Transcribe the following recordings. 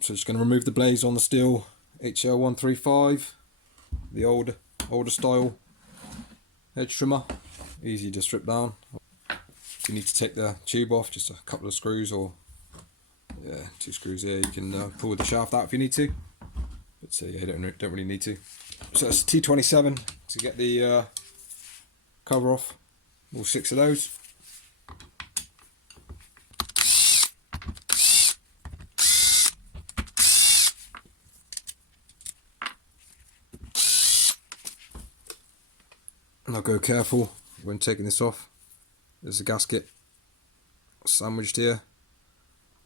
So just going to remove the blades on the Stihl HL135, the older style hedge trimmer. Easy to strip down. If you need to take the tube off, just a couple of screws, or yeah, 2 screws here. You can pull the shaft out if you need to, but yeah, you don't really need to. So that's T27 to get the cover off, all 6 of those. And I'll go careful when taking this off. There's a gasket sandwiched here,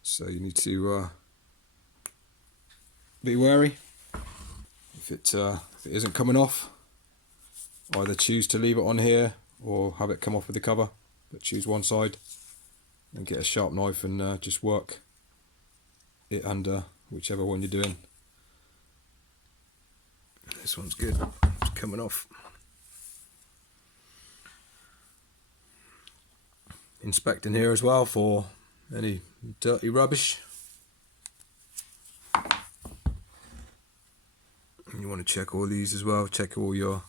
so you need to be wary. If it isn't coming off, either choose to leave it on here or have it come off with the cover, but choose one side and get a sharp knife and just work it under whichever one you're doing. This one's good, it's coming off. Inspecting here as well for any dirty rubbish. And you want to check all these as well, check all your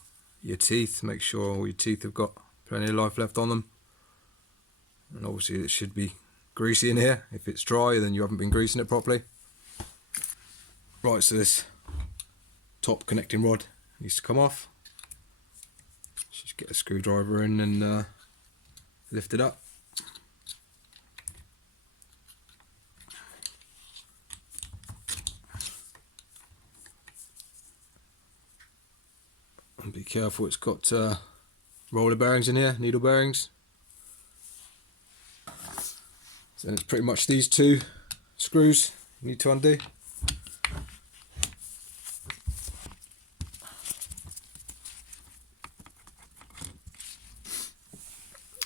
teeth, make sure all your teeth have got plenty of life left on them. And obviously it should be greasy in here. If it's dry, then you haven't been greasing it properly. Right, so this top connecting rod needs to come off. Just get a screwdriver in and lift it up. And be careful, it's got roller bearings in here, needle bearings. So it's pretty much these 2 screws you need to undo.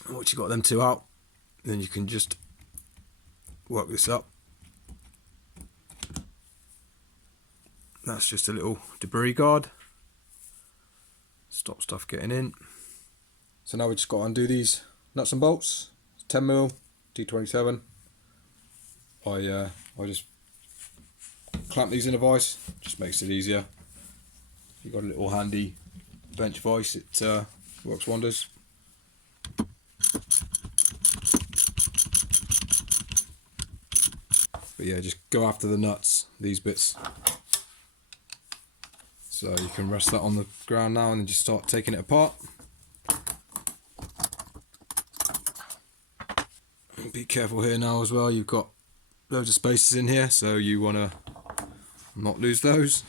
And once you've got them 2 out, then you can just work this up. That's just a little debris guard. Stop stuff getting in. So now we just got to undo these nuts and bolts. 10mm T27. I just clamp these in a vise. Just makes it easier. If you've got a little handy bench vise, it works wonders. But yeah, just go after the nuts, these bits. So you can rest that on the ground now and then just start taking it apart. And be careful here now as well, you've got loads of spaces in here, so you want to not lose those.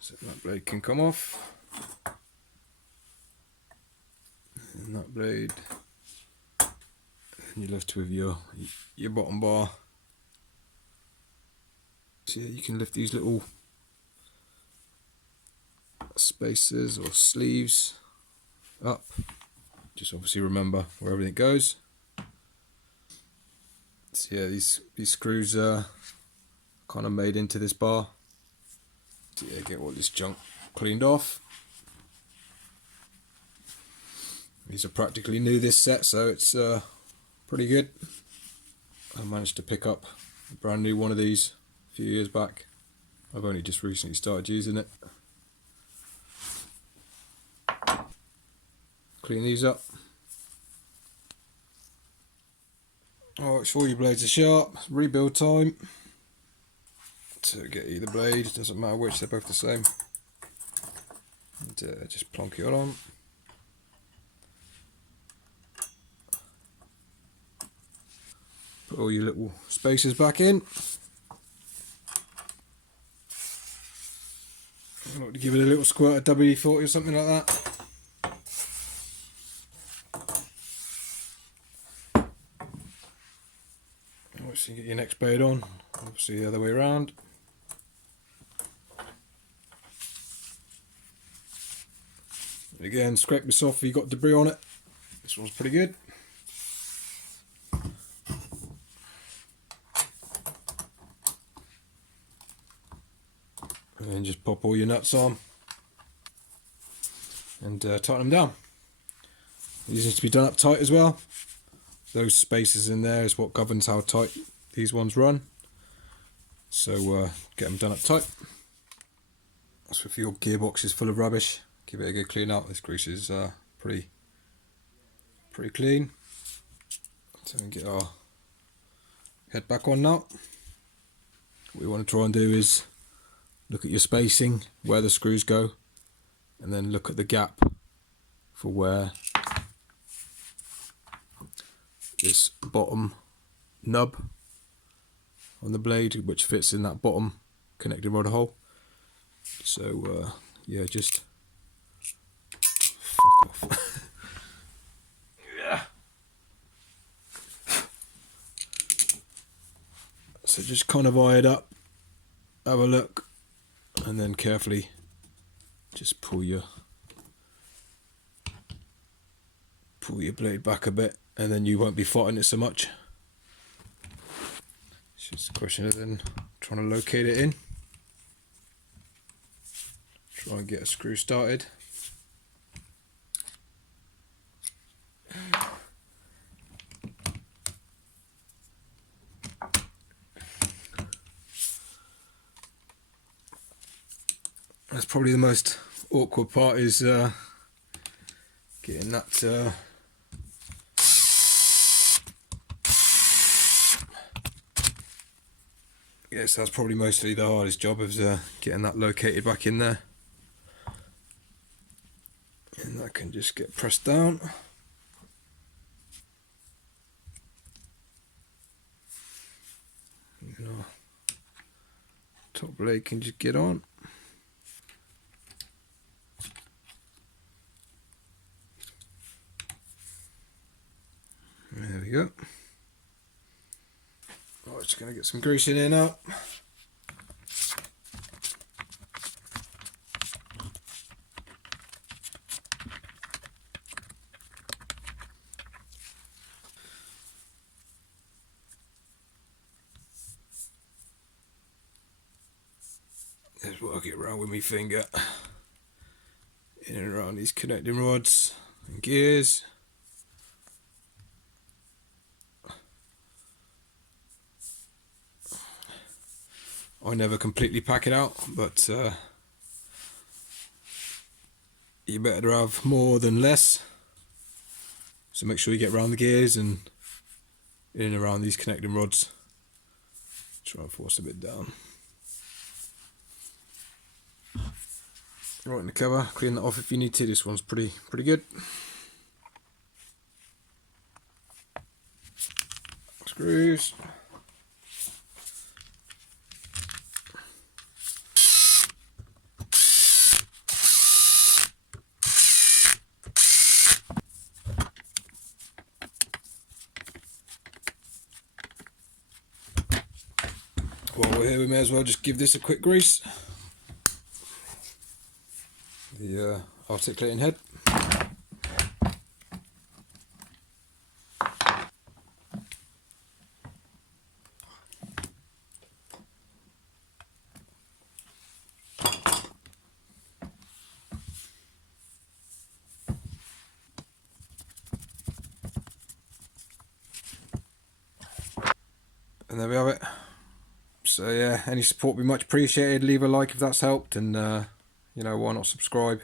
So that blade can come off. And that blade. And you're left with your bottom bar. So yeah, you can lift these little spaces or sleeves up. Just obviously remember where everything goes. So yeah, these screws are kind of made into this bar. So yeah, get all this junk cleaned off. These are practically new, this set, so it's pretty good. I managed to pick up a brand new one of these a few years back. I've only just recently started using it. Clean these up. Alright, so all your blades are sharp. Rebuild time. So get either blade, doesn't matter which, they're both the same. And just plonk it on. Put all your little spacers back in. I like to give it a little squirt of WD-40 or something like that. Obviously get your next blade on, obviously the other way around. And again, scrape this off if you've got debris on it. This one's pretty good. And then just pop all your nuts on and tighten them down. These need to be done up tight as well. Those spaces in there is what governs how tight these ones run. So get them done up tight. So if your gearbox is full of rubbish, give it a good clean out. This grease is pretty clean. So we can get our head back on now. What we want to try and do is look at your spacing, where the screws go, and then look at the gap for where this bottom nub on the blade, which fits in that bottom connecting rod hole. So yeah, just fuck off. Yeah. So just kind of eye it up, have a look, and then carefully just pull your blade back a bit, and then you won't be fighting it so much. It's just a question of then trying to locate it in. Try and get a screw started. That's probably the most awkward part, is getting that yes, that's probably mostly the hardest job, of getting that located back in there. And that can just get pressed down. And our top blade can just get on. There we go. Right, just going to get some grease in here now. Just work it around with my finger, in and around these connecting rods and gears. I never completely pack it out, but you better have more than less. So make sure you get around the gears and in and around these connecting rods. Try and force a bit down. Right in the cover, clean that off if you need to. This one's pretty good. Screws. While we're here, we may as well just give this a quick grease. The articulating head. And there we have it. So yeah, any support would be much appreciated. Leave a like if that's helped, and you know, why not subscribe?